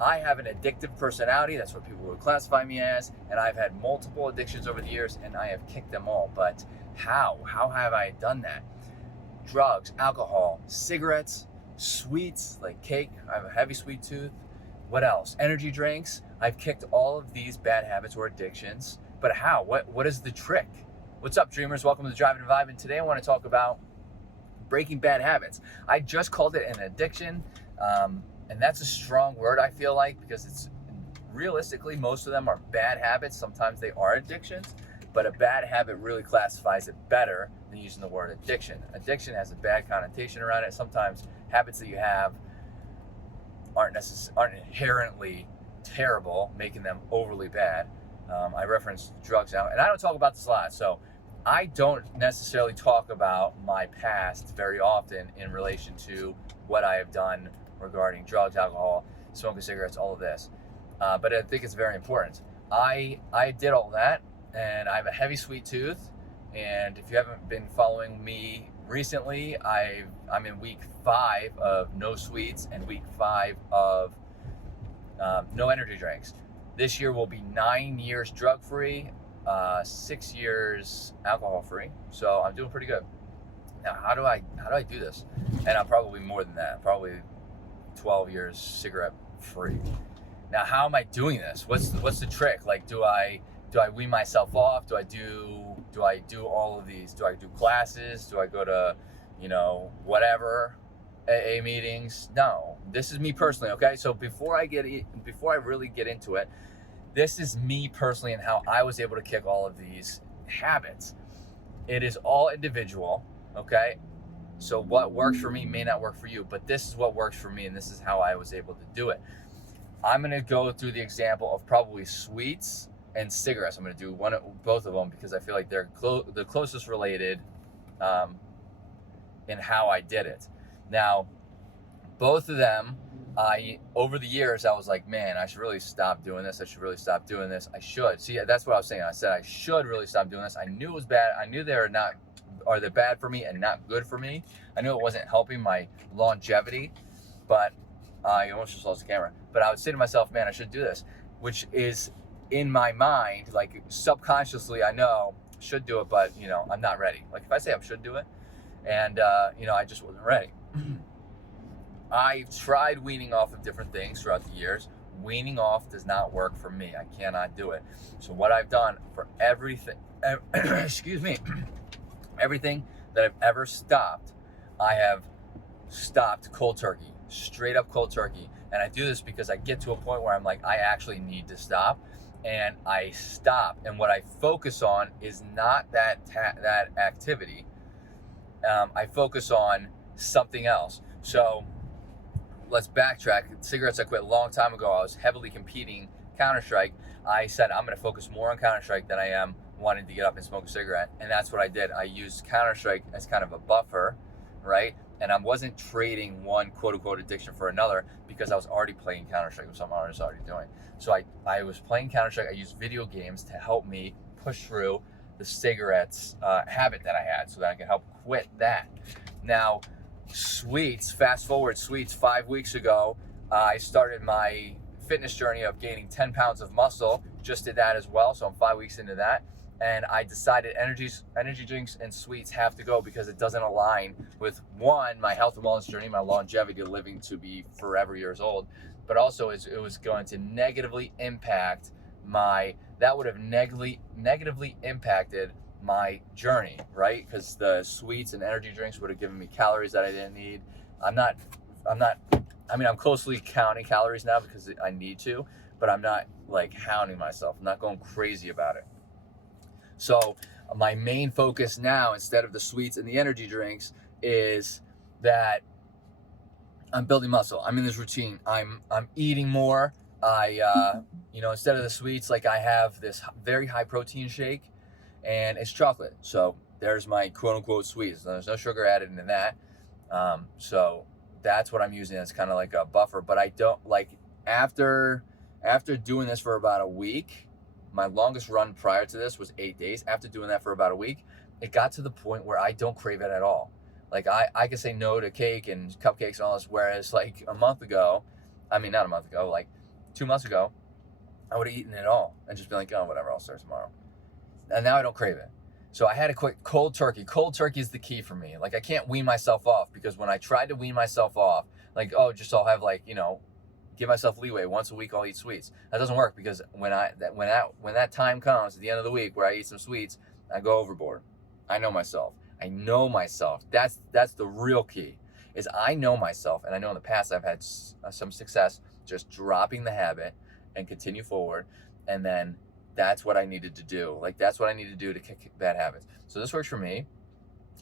I have an addictive personality. That's what people would classify me as. And I've had multiple addictions over the years, and I have kicked them all. But how? How have I done that? Drugs, alcohol, cigarettes, sweets like cake. I have a heavy sweet tooth. What else? Energy drinks. I've kicked all of these bad habits or addictions. But how? What is the trick? What's up, dreamers? Welcome to Drive and Vibe. And today I want to talk about breaking bad habits. I just called it an addiction. And that's a strong word, I feel like, because it's realistically, most of them are bad habits. Sometimes they are addictions, but a bad habit really classifies it better than using the word addiction. Addiction has a bad connotation around it. Sometimes habits that you have aren't inherently terrible, making them overly bad. I reference drugs now, and I don't talk about this a lot, so I don't necessarily talk about my past very often in relation to what I have done regarding drugs, alcohol, smoking cigarettes, all of this. But I think it's very important. I did all that, and I have a heavy sweet tooth. And if you haven't been following me recently, I'm in week 5 of no sweets and week 5 of no energy drinks. This year will be 9 years drug-free, 6 years alcohol-free. So I'm doing pretty good. Now, how do I do this? And I'm probably more than that. Probably 12 years cigarette free. Now, how am I doing this? What's the trick? Like, do I wean myself off? Do I do all of these? Do I do classes? Do I go to, whatever, AA meetings? No, this is me personally. Okay, so before I really get into it, this is me personally and how I was able to kick all of these habits. It is all individual. Okay. So what works for me may not work for you, but this is what works for me, and this is how I was able to do it. I'm going to go through the example of probably sweets and cigarettes. I'm going to do both of them because I feel like they're the closest related in how I did it. Now, both of them, over the years, I was like, man, I should really stop doing this. I should really stop doing this. I should. See, that's what I was saying. I said I should really stop doing this. I knew it was bad. I knew they're bad for me and not good for me. I knew it wasn't helping my longevity, but I almost just lost the camera. But I would say to myself, man, I should do this, which is in my mind, like subconsciously, I know I should do it, but I'm not ready. Like if I say I should do it, and I just wasn't ready. I've tried weaning off of different things throughout the years. Weaning off does not work for me. I cannot do it. So what I've done for everything, excuse me, everything that I've ever stopped, I have stopped cold turkey, straight up cold turkey. And I do this because I get to a point where I'm like, I actually need to stop, and I stop. And what I focus on is not that activity. I focus on something else. So let's backtrack. Cigarettes I quit a long time ago. I was heavily competing Counter-Strike. I said I'm going to focus more on Counter-Strike than I am wanting to get up and smoke a cigarette, and that's what I did. I used Counter-Strike as kind of a buffer, right? And I wasn't trading one quote-unquote addiction for another because I was already playing Counter-Strike, which something I was already doing. So I was playing Counter-Strike. I used video games to help me push through the cigarettes habit that I had so that I could help quit that. Now, sweets, fast forward, sweets, 5 weeks ago, I started my fitness journey of gaining 10 pounds of muscle. Just did that as well, so I'm 5 weeks into that. And I decided energy drinks and sweets have to go because it doesn't align with, one, my health and wellness journey, my longevity of living to be forever years old, but also it was going to negatively impact that would have negatively impacted my journey, right? Because the sweets and energy drinks would have given me calories that I didn't need. I'm closely counting calories now because I need to, but I'm not like hounding myself. I'm not going crazy about it. So my main focus now, instead of the sweets and the energy drinks, is that I'm building muscle. I'm in this routine. I'm eating more. Instead of the sweets, like I have this very high protein shake, and it's chocolate. So there's my quote unquote sweets. There's no sugar added into that. So that's what I'm using as kind of like a buffer. But I don't like after doing this for about a week. My longest run prior to this was 8 days. After doing that for about a week, it got to the point where I don't crave it at all. Like I could say no to cake and cupcakes and all this, whereas like not a month ago, like 2 months ago, I would have eaten it all and just been like, oh, whatever, I'll start tomorrow. And now I don't crave it. So I had to quit cold turkey. Cold turkey is the key for me. Like, I can't wean myself off, because when I tried to wean myself off, like, oh, just I'll have, like, give myself leeway. Once a week I'll eat sweets. That doesn't work, because when that time comes at the end of the week where I eat some sweets, I go overboard. I know myself. That's the real key. Is I know myself, and I know in the past I've had some success just dropping the habit and continue forward, and then that's what I needed to do. Like, that's what I need to do to kick bad habits. So this works for me.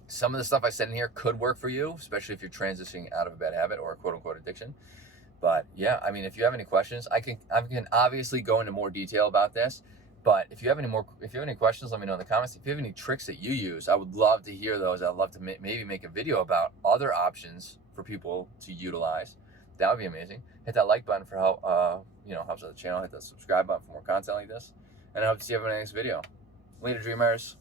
Some of the stuff I said in here could work for you, especially if you're transitioning out of a bad habit or a quote unquote addiction. But yeah, I mean, if you have any questions, I can obviously go into more detail about this. But if you have any questions, let me know in the comments. If you have any tricks that you use, I would love to hear those. I'd love to maybe make a video about other options for people to utilize. That would be amazing. Hit that like button for help, helps out the channel. Hit that subscribe button for more content like this. And I hope to see you in the next video. Later, dreamers.